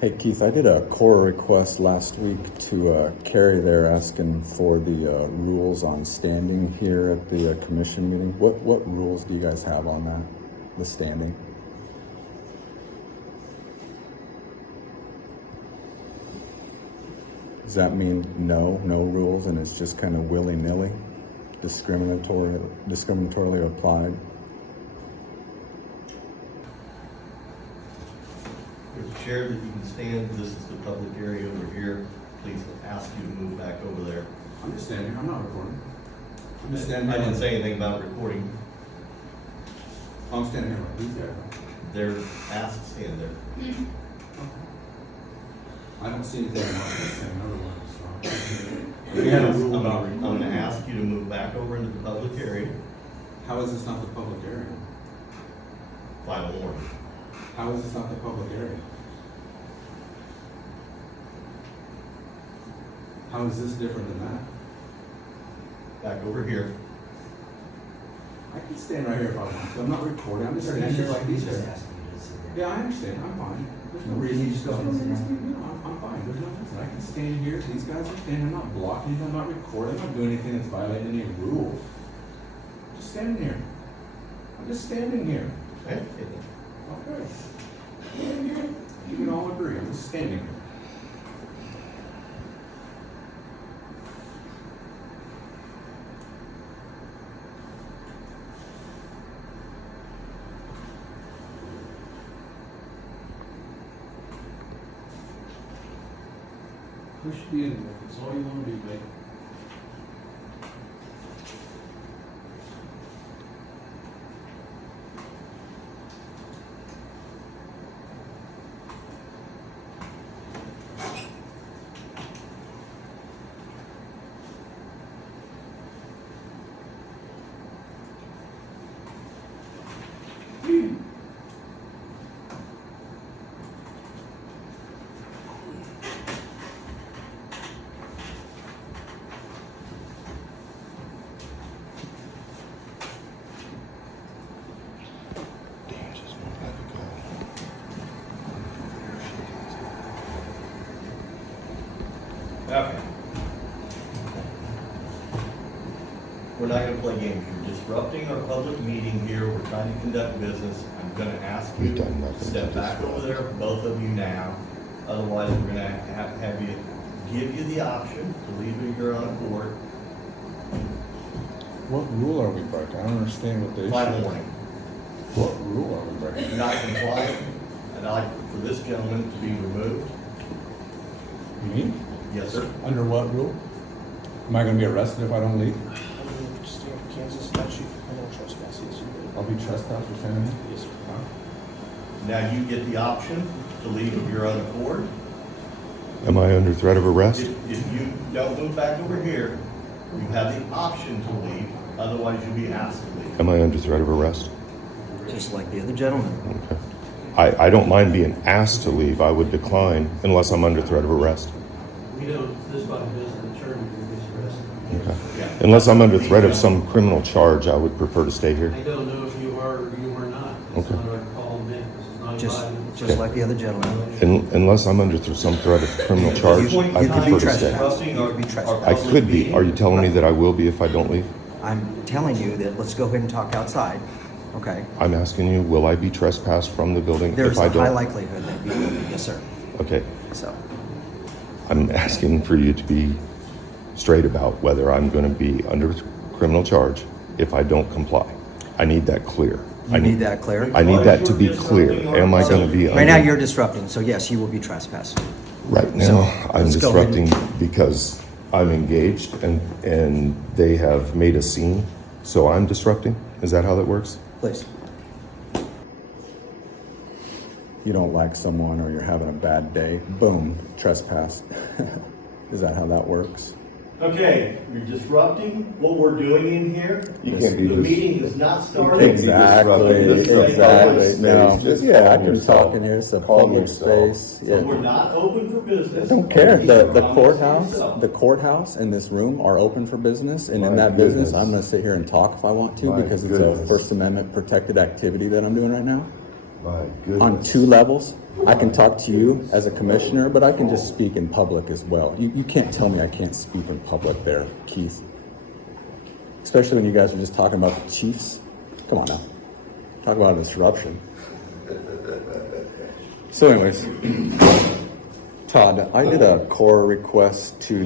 Hey Keith, I did a core request last week to Carrie there asking for the rules on standing here at the commission meeting. What rules do you guys have on that, the standing? Does that mean no rules and it's just kind of willy-nilly, discriminatorily applied? There's a chair that you can stand. This is the public area over here. Please ask you to move back over there. I'm just standing. I'm not recording. I'm just I standing. didn't say anything about recording. I'm standing here. Who's there? They're asked to stand there. I don't see anything wrong with standing over there. We had a rule about I'm going to ask you to move back over into the public area. How is this not the public area? Final order. How is this not the public area? How is this different than that? Back over here. I can stand right here if I want to. I'm not recording. I'm just standing here like these guys. Yeah, I understand. I'm fine. There's no reason you just go. I'm fine. There's no reason. I can stand here. These guys are standing. I'm not blocking you. I'm not recording. I'm not doing anything that's violating any rules. I'm just standing here. I'm just standing here. Okay. Okay. You can all agree. I'm just standing here. Push the in there. That's all you want to do, mate. Okay. We're not going to play games. You're disrupting our public meeting here. We're trying to conduct business. I'm going to ask you to step back over there, both of you now. Otherwise, we're going to have you give you the option to leave at your own accord. What rule are we breaking? I don't understand what the issue Final is. warning. What rule are we breaking? If you're not compliant, I'd like for this gentleman to be removed. Me? Yes, sir. Under what rule? Am I going to be arrested if I don't leave? Kansas statute for criminal trespass, yes, you will. I'll be trespassed for standing here? Yes, sir. Now you get the option to leave of your own accord. Am I under threat of arrest? If you don't move back over here, you have the option to leave. Otherwise, you'll be asked to leave. Am I under threat of arrest? Just like the other gentleman. Okay. I don't mind being asked to leave. I would decline unless I'm under threat of arrest. We don't, this body doesn't determine who gets arrested. Okay. Yeah. Unless I'm under threat of some criminal charge, I would prefer to stay here. I don't know if you are or you are not. It's Okay. not our call, man. This is not a Just body. like the other gentleman. Unless I'm under some threat of criminal charge, You I could prefer be to stay. trespassed. You could be I trespassed. could be. Are you telling me that I will be if I don't leave? I'm telling you that let's go ahead and talk outside. Okay. I'm asking you, will I be trespassed from the building There's if I a high don't? likelihood that you will be. Yes, sir. Okay. So, I'm asking for you to be straight about whether I'm going to be under criminal charge if I don't comply. I need that clear. you need that clear? I need that to be clear. Am I going to be Right now under? you're disrupting, so yes, you will be trespassed. Right now, So, I'm let's go ahead disrupting because I'm engaged and they have made a scene, so I'm disrupting. Is that how that works? Please. You don't like someone or you're having a bad day, boom, trespass. Is that how that works? Okay, you're disrupting what we're doing in here. You can't be The dis- meeting is not started. Exactly, This is a public exactly. No, Just yeah, I calm can yourself. talk in here. It's a Calm public yourself. space. So we're Yeah. not open for business. I don't care. The Calm courthouse, yourself. the courthouse and this room are open for business, and in My that business, goodness. I'm going to sit here and talk if I want to My because it's goodness. a First Amendment protected activity that I'm doing right now. My goodness. on two levels. I can talk to you as a commissioner, but I can just speak in public as well. You can't tell me I can't speak in public there, Keith. Especially when you guys were just talking about the Chiefs. Come on now. Talk about a disruption. So anyways, Todd, I did a core request to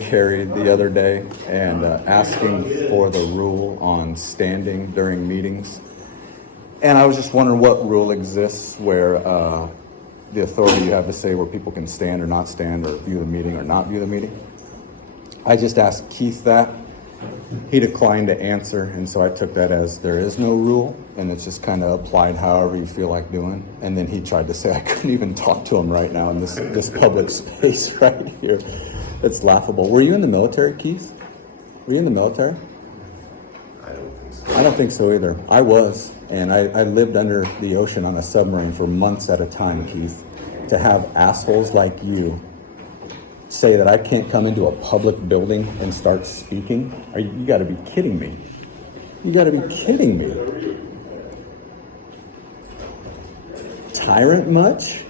Carrie the other day and asking for the rule on standing during meetings. And I was just wondering what rule exists where the authority you have to say where people can stand or not stand or view the meeting or not view the meeting. I just asked Keith that. He declined to answer, and so I took that as there is no rule, and it's just kind of applied however you feel like doing. And then he tried to say I couldn't even talk to him right now in this public space right here. It's laughable. Were you in the military, Keith? Were you in the military? I don't think so. I don't think so either. I was, and I lived under the ocean on a submarine for months at a time, Keith. To have assholes like you say that I can't come into a public building and start speaking? You gotta be kidding me. You gotta be kidding me. Tyrant much?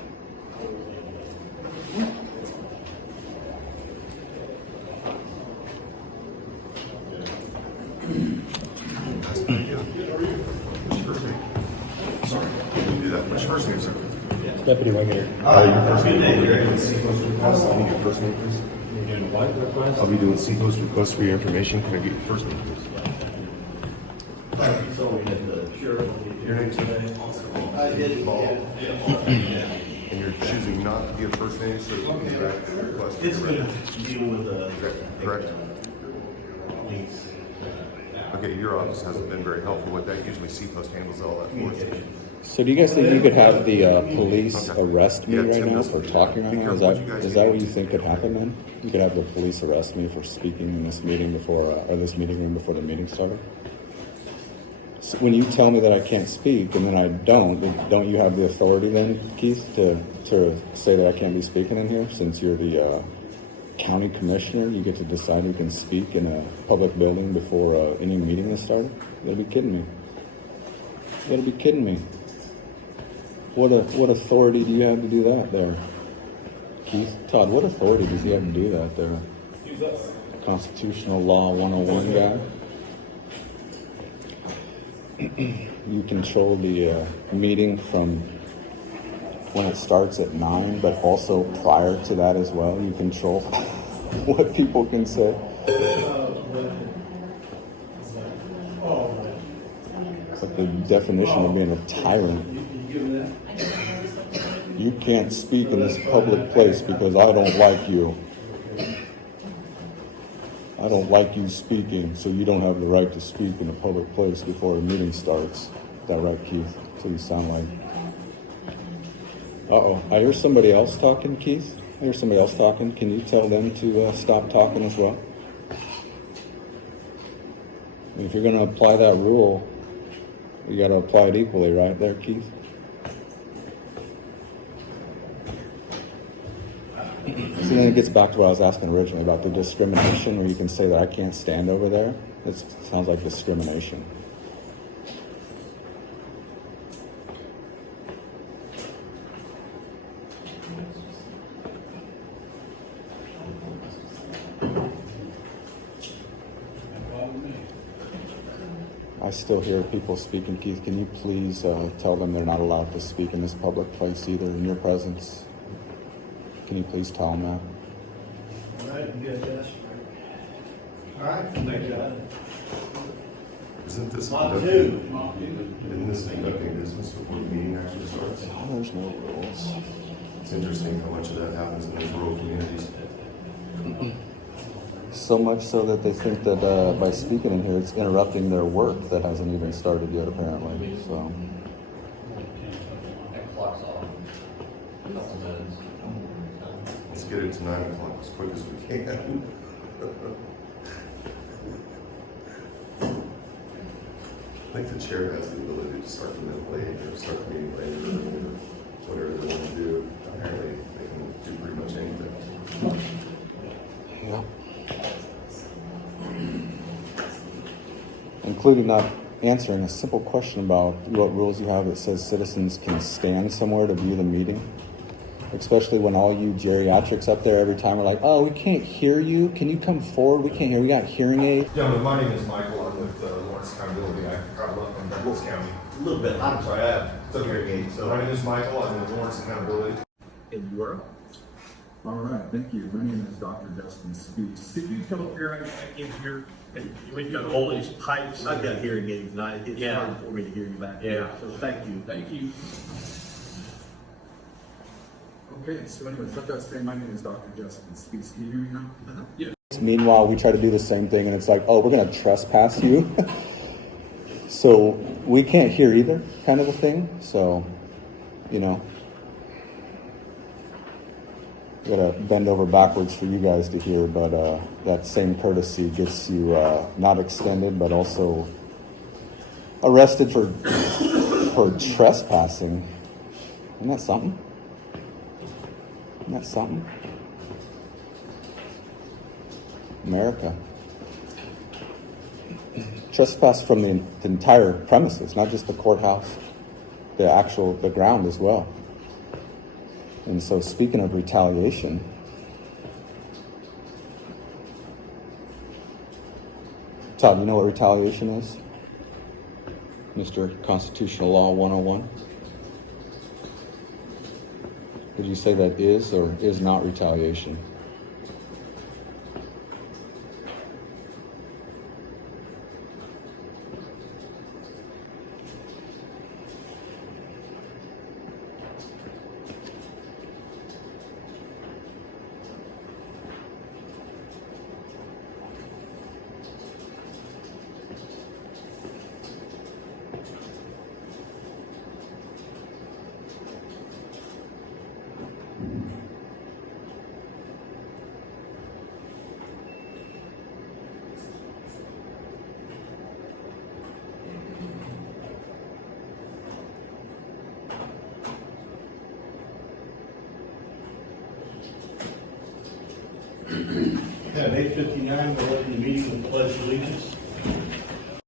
Deputy Wingate. Your first name, please. I'll be doing Seacoast request for your information. Can I get your first name, please? So we had the sheriff. Your name today? I did. And you're choosing not to give first name, so you can get back to the request. It's gonna deal with the. Correct. Links. Okay, your office hasn't been very helpful with that. Usually Seacoast handles all that for us. So do you guys think you could have the police arrest me Yeah, right Tim now doesn't- for talking right be now? careful what you guys Is do. that what you think could happen then? You could have the police arrest me for speaking in this meeting before, or this meeting room before the meeting started? So when you tell me that I can't speak and then I don't you have the authority then, Keith, to say that I can't be speaking in here since you're the county commissioner? You get to decide who can speak in a public building before any meeting has started? You gotta be kidding me. You gotta be kidding me. What authority do you have to do that there, Keith? Todd, what authority does he have to do that there? Constitutional Law 101 guy? You control the meeting from when it starts at 9, but also prior to that as well. You control what people can say. But the definition of being a tyrant. You can't speak in this public place because I don't like you. I don't like you speaking, so you don't have the right to speak in a public place before a meeting starts. Is that right, Keith? That's what you sound like. Uh-oh. I hear somebody else talking, Keith. I hear somebody else talking. Can you tell them to stop talking as well? If you're going to apply that rule, you got to apply it equally, right there, Keith? See, then it gets back to what I was asking originally about the discrimination, where you can say that I can't stand over there. It sounds like discrimination. I still hear people speaking, Keith. Can you please tell them they're not allowed to speak in this public place either in your presence? Can you please tell them that? All right, you guys asked for it. All right, thank you. Isn't this Lot conducting, two. isn't this conducting business before the meeting actually starts? Oh, there's no rules. It's interesting how much of that happens in these rural communities. So much so that they think that by speaking in here, it's interrupting their work that hasn't even started yet, apparently. So, Let's get it to 9 o'clock as quick as we can. I think the chair has the ability to start the minute late or start the meeting later or whatever they want to do. Apparently, they can do pretty much anything. yeah. Including not answering a simple question about what rules you have that says citizens can stand somewhere to view the meeting. Especially when all you geriatrics up there every time are like, oh, we can't hear you. Can you come forward? We can't hear. We got hearing aids. Gentlemen, my name is Michael. I'm with Lawrence Accountability. I travel up from Douglas County. A little bit, I'm sorry, I have some hearing aids, So my name is Michael. I'm with Lawrence Accountability. And you are? All right, thank you. My name is Dr. Justin Speaks. Could you come up here, I came here, and we've got all these pipes. I've got hearing aids, and it's Yeah. hard for me to hear you back Yeah. there, so thank you. Thank you. Okay, so anyways, let that say my name is Dr. Justin Speaks. Can you hear me now? Yeah. Meanwhile, we try to do the same thing, and it's like, oh, we're going to trespass you. So we can't hear either, kind of a thing. So, you know, we gotta bend over backwards for you guys to hear, but that same courtesy gets you not extended, but also arrested for trespassing. Isn't that something? Isn't that something? America. Trespass from the entire premises, not just the courthouse, the ground as well. And so, speaking of retaliation, Todd, you know what retaliation is? Mr. Constitutional Law 101? Would you say that is or is not retaliation? At 8:59, we'll open the meeting with the pledge of allegiance.